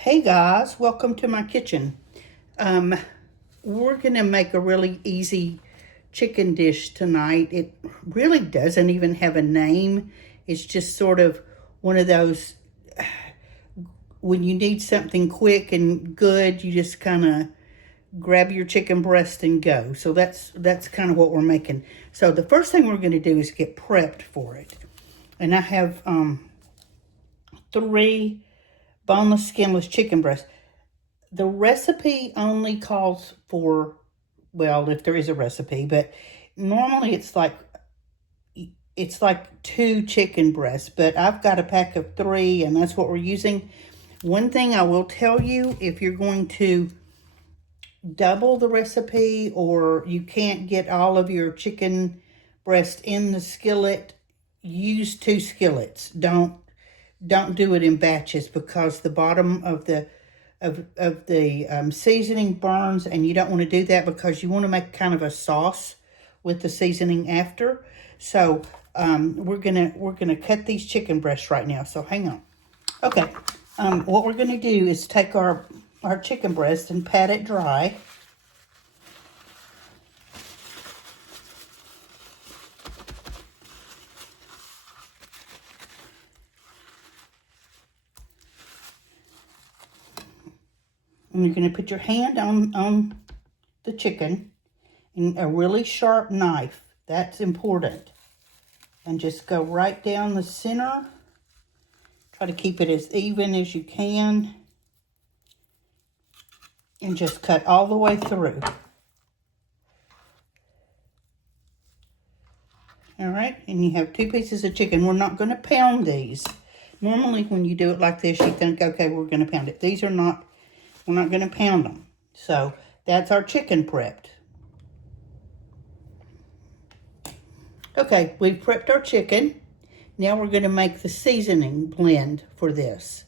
Hey guys, welcome to my kitchen. We're gonna make a really easy chicken dish tonight. It really doesn't even have a name. It's just sort of one of those, when you need something quick and good, you just kind of grab your chicken breast and go. So that's kind of what we're making. So the first thing we're gonna do is get prepped for it. And I have 3 boneless, skinless chicken breasts. The recipe only calls for, well, if there is a recipe, but normally it's like 2 chicken breasts, but I've got a pack of 3 and that's what we're using. One thing I will tell you, if you're going to double the recipe or you can't get all of your chicken breast in the skillet, use 2 skillets. Don't do it in batches because the bottom of the seasoning burns, and you don't want to do that because you want to make kind of a sauce with the seasoning after. So we're gonna cut these chicken breasts right now. So hang on. Okay, what we're gonna do is take our chicken breast and pat it dry. And you're going to put your hand on the chicken and a really sharp knife. That's important. And just go right down the center. Try to keep it as even as you can. And just cut all the way through. All right, and you have 2 pieces of chicken. We're not going to pound these. Normally when you do it like this, you think, okay, we're going to pound it. These are not. We're not going to pound them. So that's our chicken prepped. Okay, we've prepped our chicken. Now we're going to make the seasoning blend for this.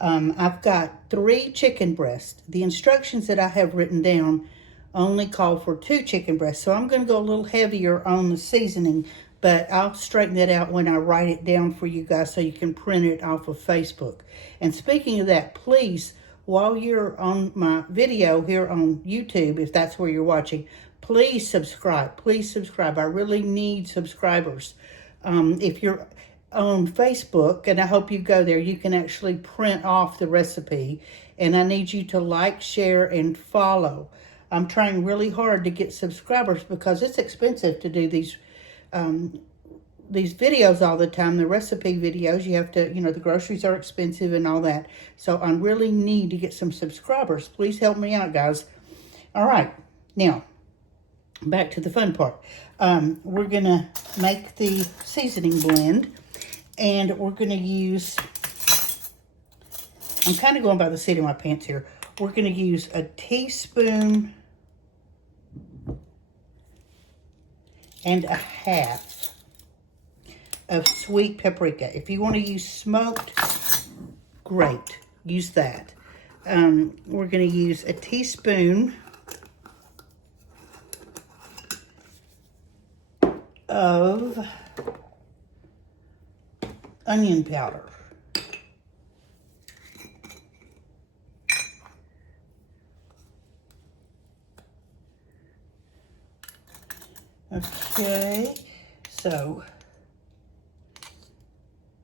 I've got 3 chicken breasts. The instructions that I have written down only call for 2 chicken breasts. So I'm going to go a little heavier on the seasoning, but I'll straighten that out when I write it down for you guys so you can print it off of Facebook. And speaking of that, please, while you're on my video here on YouTube, if that's where you're watching, please subscribe. Please subscribe. I really need subscribers. If you're on Facebook, and I hope you go there, you can actually print off the recipe. And I need you to like, share, and follow. I'm trying really hard to get subscribers because it's expensive to do these videos all the time, the recipe videos. You have to, the groceries are expensive and all that. So I really need to get some subscribers. Please help me out, guys. All right, now back to the fun part. We're gonna make the seasoning blend, and we're gonna use, I'm kind of going by the seat of my pants here. We're gonna use a teaspoon and a half of sweet paprika. If you want to use smoked, great, use that. We're going to use a teaspoon of onion powder. Okay, so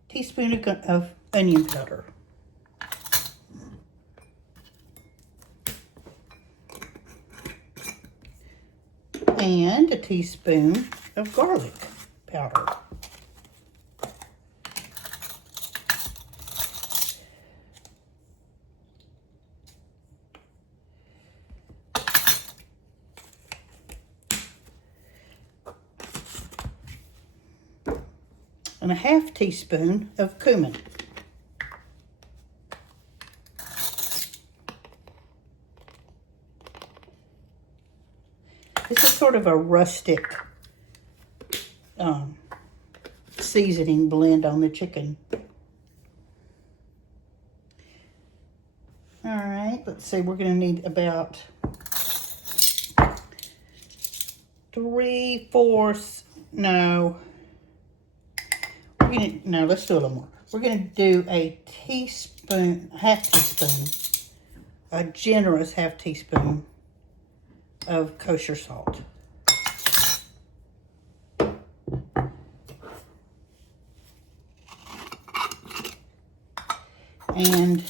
teaspoon of onion powder. And a teaspoon of garlic powder. And a half teaspoon of cumin. This is sort of a rustic seasoning blend on the chicken. All right, let's see, we're gonna need about 3/4, no, no, let's do a little more. We're going to do a teaspoon, half teaspoon a generous half teaspoon of kosher salt. And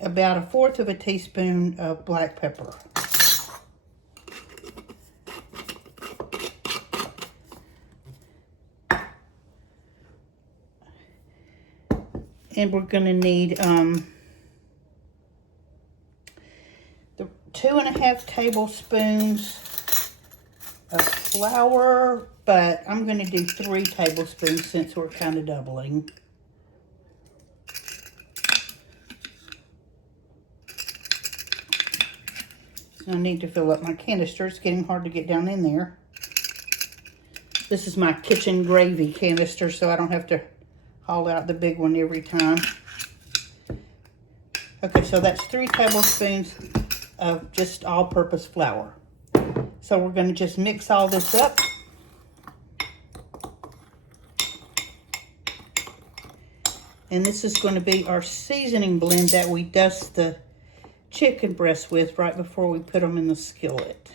about 1/4 of a teaspoon of black pepper. And we're going to need the 2½ tablespoons of flour, but I'm going to do 3 tablespoons since we're kind of doubling. I need to fill up my canister. It's getting hard to get down in there. This is my kitchen gravy canister, so I don't have to haul out the big one every time. Okay, so that's 3 tablespoons of just all-purpose flour. So we're going to just mix all this up. And this is going to be our seasoning blend that we dust the chicken breast with right before we put them in the skillet.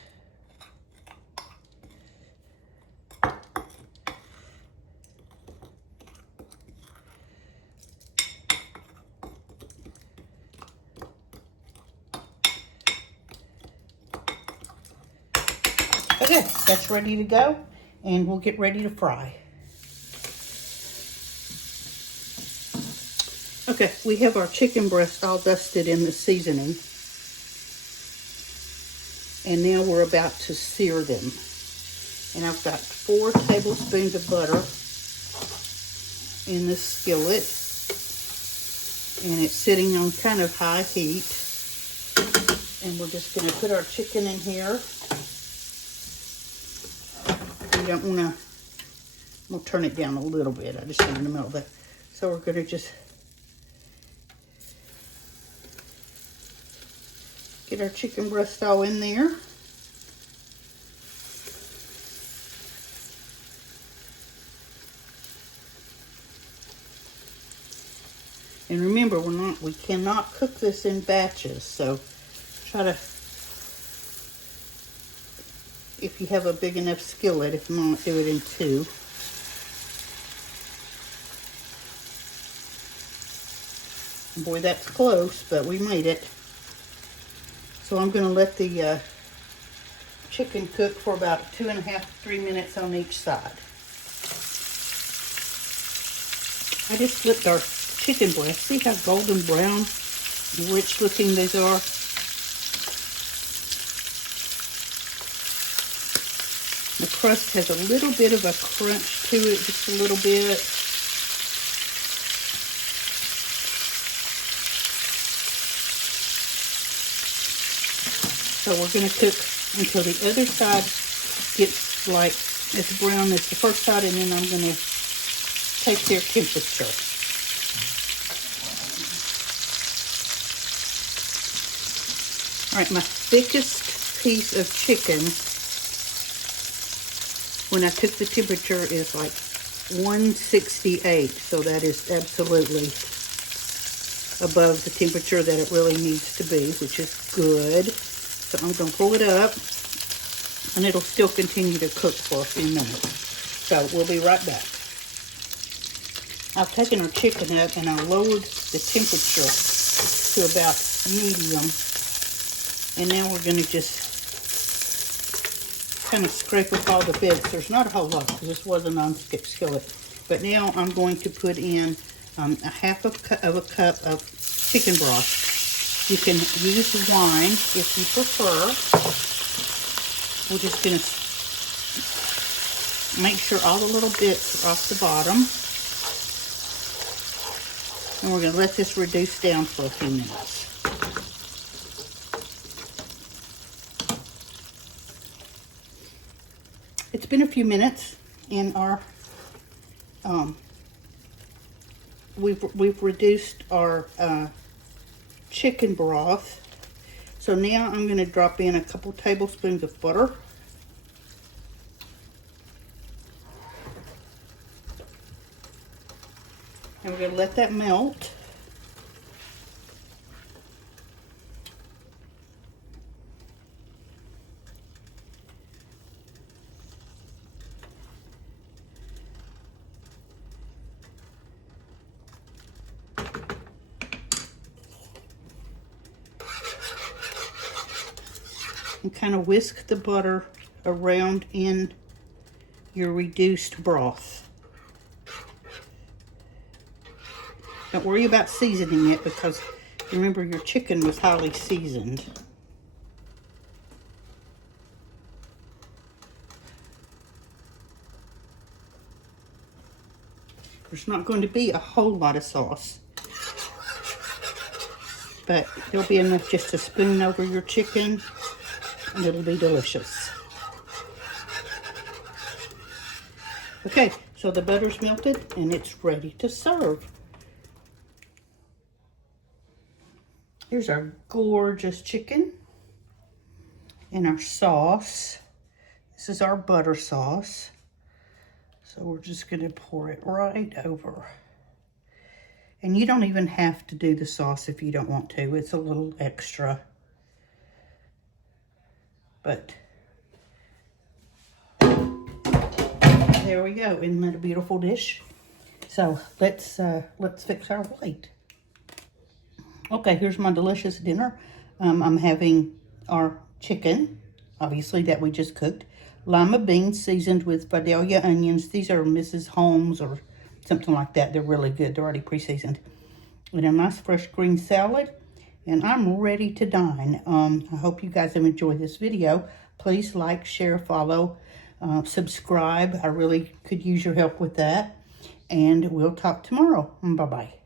Okay, that's ready to go, and we'll get ready to fry. Okay, we have our chicken breast all dusted in the seasoning. And now we're about to sear them. And I've got 4 tablespoons of butter in the skillet. And it's sitting on kind of high heat. And we're just going to put our chicken in here. We don't want to, we'll turn it down a little bit. I just want in the middle of that. So we're going to just get our chicken breast all in there. And remember, we cannot cook this in batches, so try to, if you have a big enough skillet, if not, do it in 2. Boy, that's close, but we made it. So I'm going to let the chicken cook for about 2½ to 3 minutes on each side. I just flipped our chicken breast. See how golden brown, rich looking these are? The crust has a little bit of a crunch to it, just a little bit. So we're going to cook until the other side gets like as brown as the first side, and then I'm going to take their temperature. All right, my thickest piece of chicken, when I took the temperature, is like 168, so that is absolutely above the temperature that it really needs to be, which is good. So I'm going to pull it up, and it'll still continue to cook for a few minutes. So we'll be right back. I've taken our chicken up, and I lowered the temperature to about medium. And now we're going to just kind of scrape up all the bits. There's not a whole lot, because this was a non-stick skillet. But now I'm going to put in a 1/2 of a cup of chicken broth. You can use wine if you prefer. We're just going to make sure all the little bits are off the bottom. And we're going to let this reduce down for a few minutes. It's been a few minutes, and our we've reduced our chicken broth. So now I'm going to drop in a couple tablespoons of butter. And we're going to let that melt. and kind of whisk the butter around in your reduced broth. Don't worry about seasoning it because remember your chicken was highly seasoned. There's not going to be a whole lot of sauce, but there'll be enough just to spoon over your chicken, and it'll be delicious. Okay, so the butter's melted, and it's ready to serve. Here's our gorgeous chicken and our sauce. This is our butter sauce. So we're just going to pour it right over. And you don't even have to do the sauce if you don't want to. It's a little extra. But there we go. Isn't that a beautiful dish? So let's fix our plate. Okay, here's my delicious dinner. I'm having our chicken, obviously, that we just cooked. Lima beans seasoned with Vidalia onions. These are Mrs. Holmes or something like that. They're really good. They're already pre-seasoned. And a nice fresh green salad. And I'm ready to dine. I hope you guys have enjoyed this video. Please like, share, follow, subscribe. I really could use your help with that. And we'll talk tomorrow. Bye-bye.